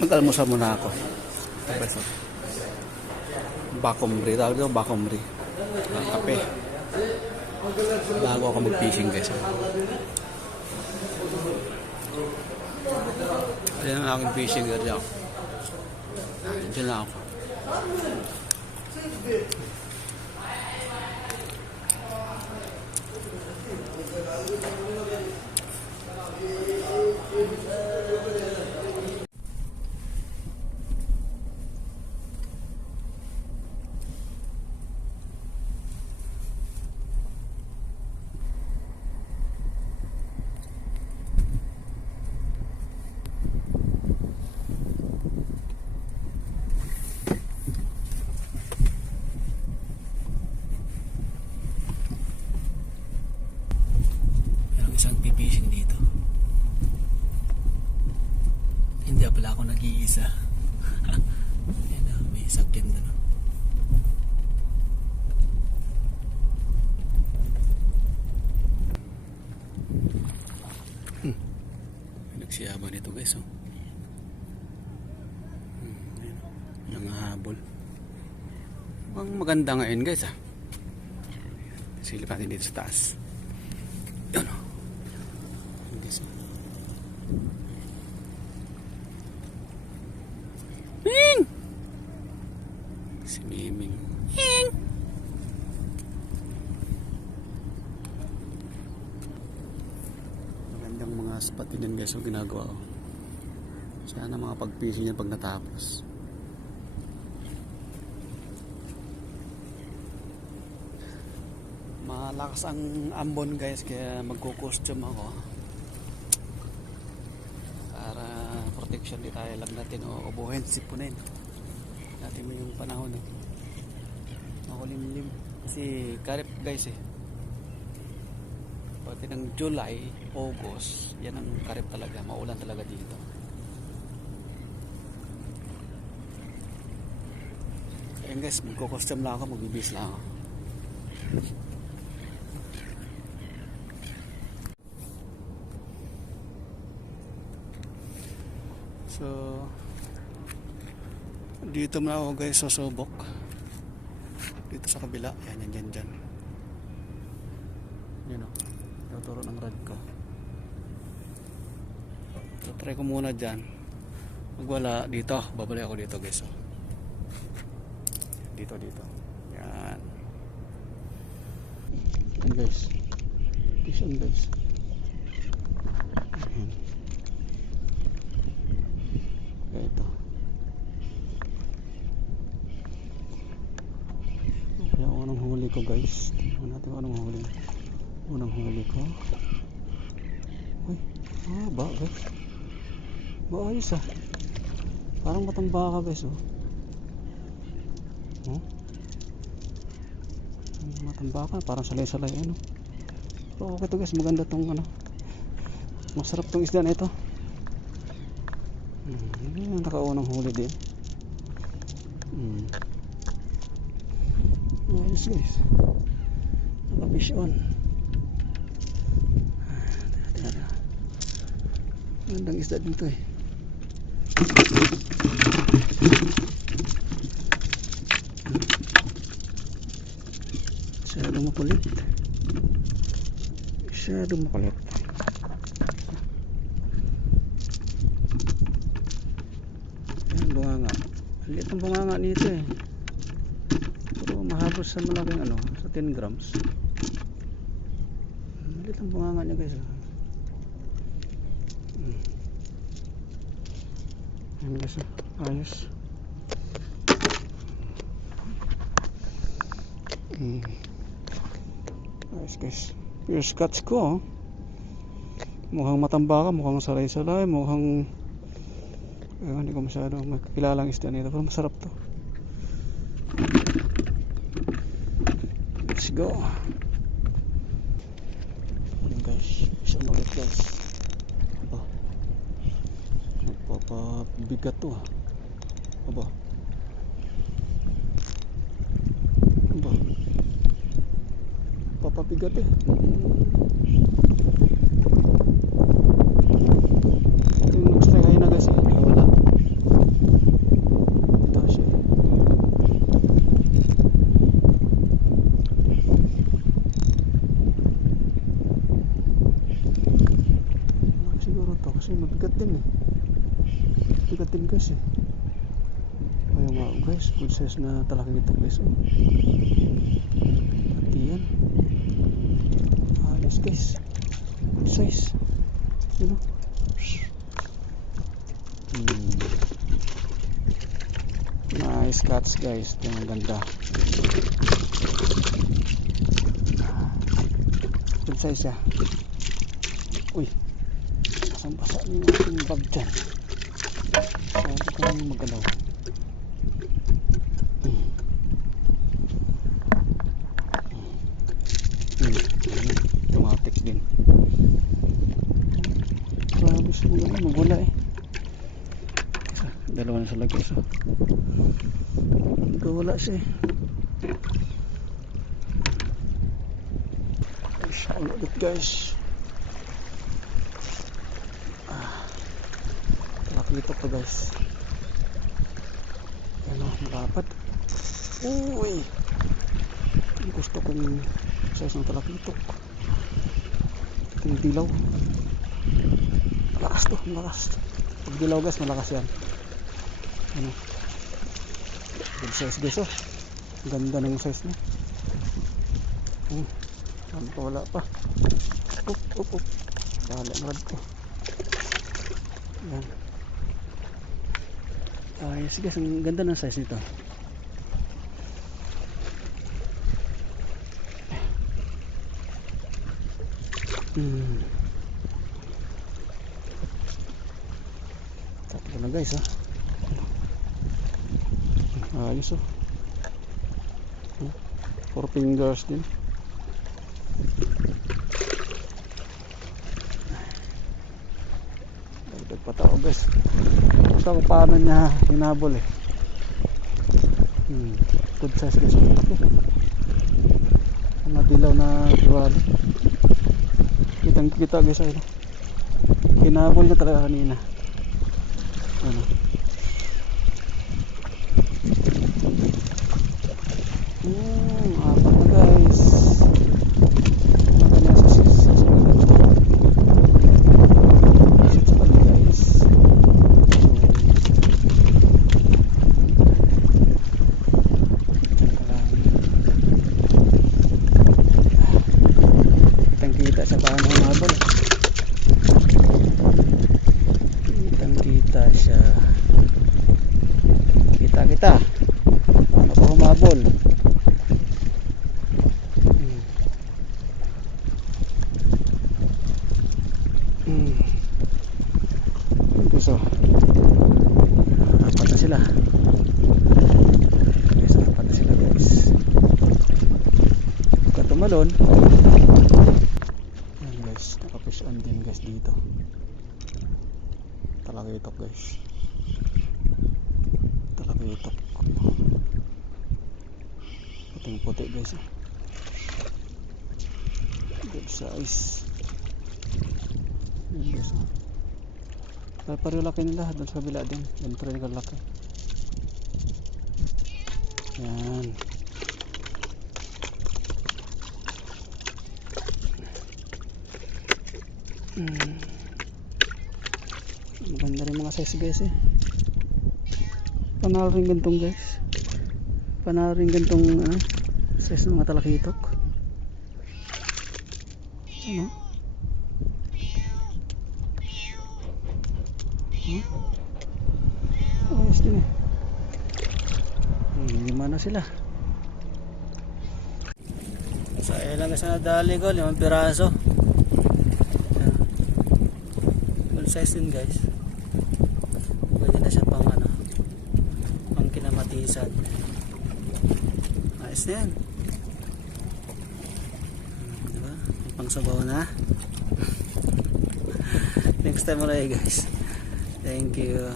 Mag-almusal muna ako. Tapos, bakomri. Tawag dito, bakomri. Ang kape. Bago ako mag-fishing guys. Ayan ang aking fishing area. Diyan na ako. Isang pipishing dito. Hindi pala ako nag-iisa. Yan na, may sakyan na no. Nagsiyaba nito guys oh. Yung habol. Ang maganda ngayon guys ah. Silip natin dito sa taas. Yan oh. Ming! Si Miming. Ming! Magandang mga spot din guys yung ginagawa ko. Sana mga pag-fishing niya pag natapos. Malakas ang ambon guys kaya magko-costume ako. Protection di tayo lang natin o ubuhin, sipunin natin mo yung panahon eh. Makulimlim kasi karip guys eh, pati ng July, August yan ang karip talaga, maulan talaga dito. Ayan guys, magko-costume lang ako, magbibis lang ako. So dito na ako guys susubok dito sa kabila. Yan dyan yun o, tuturo ng rad ko. So try ko muna dyan, pag wala dito babalik ako dito guys oh. Dito yan guys, fish on guys. Ito. Kaya unang huli ko guys. Tingnan natin anong huli. Unang huli ko. Uy, ba guys. Ayos ah. Parang matamba ka guys oh. Oh. Matamba ka, parang salay-salay ano. Pero okay to guys, maganda tong ano. Masarap tong isda na ito. Nakaunang huli din. Ayos guys, naka-fish on. Magandang isda dito eh. Masyadong makulit. Bunganga. Liit ang bunganga nito eh. Pero mahabos sa malaking ano, sa 10 grams. Liit ang bunganga niya guys. Ayan guys, ayos. Ayos guys. First catch ko oh. Mukhang matamba ka, mukhang salay-salay, mukhang hindi ko masyado magkilalang isda nito, pero masarap to. Let's go. Ayan guys, isang ulit guys. Nagpapabigat to ah. Aba. Papabigat eh. Ito yung nag-strike na guys eh. Wala. bigat din guys eh. Ayun nga guys, good size na talaga ito guys. Oh. Pati yan. Ayos guys. Good size. Yun o. Nice catch guys. Ito yung ganda. Good size siya. Uy. Basang-basa yung ating bag dyan. Sabi kong magalaw. Automatic din. Grabe siya magwala eh. Dalawa na sa lagi isa. Magwala siya eh. Ulit guys. Talakitok to guys. Ano, malapad. Uy. Gusto kong size ng talakitok. Yung dilaw. Malakas to, malakas. Pag dilaw guys, malakas yan. Ano. Good size guys oh. Ganda ng size niya. Saan pa wala pa. Up. Bahala ang rad ko. Yan. Ayos guys, ang ganda ng size nito. Tatlo na guys oh. Ayos oh. 4 fingers din. Dagdag pa tao guys. Gusto ko paano niya hinabol eh. Good size guys. Mga dilaw na diwali. Kitang kita guys ay hinabol niya talaga kanina. Ano. Apat na guys. Kita sa paano humabol. Kita siya. Kita. Paano pa humabol? Gusto. Apat na sila. Guys, apat na sila guys. Huwag tumalon. Nakafish on din guys dito. Talakitok guys. Talakitok. Puting puti guys. Good size. Yan guys. Pareho laki nila. Doon sa kabila din. Yan pareho laki. Yan. Ganda rin mga size guys eh. Panalo rin gantong guys. Panalo rin gantong size ng mga talakitok. Ano? Ayos din eh. Lima na sila. So ayun lang guys na nadali ko. 5 piraso. Size din guys. Pwede na siya pang pang kinamatisan. Ayos na yan. Diba? Pang sabaw na. Next time ulit guys. Thank you.